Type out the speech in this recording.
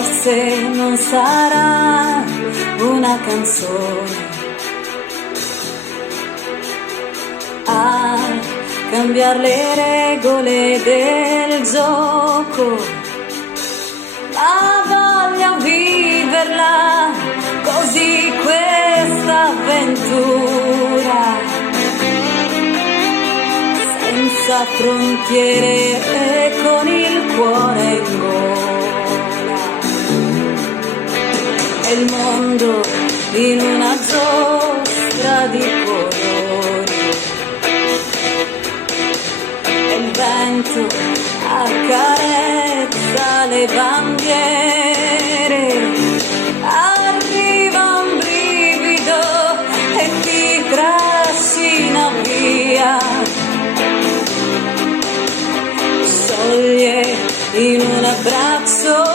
forse non sarà una canzone a cambiare le regole del gioco, ma voglio viverla così questa avventura, senza frontiere e con il cuore in gola, e il mondo in una giostra di colori, e il vento accarezza le bandiere, arriva un brivido e ti trascina via, scioglie in un abbraccio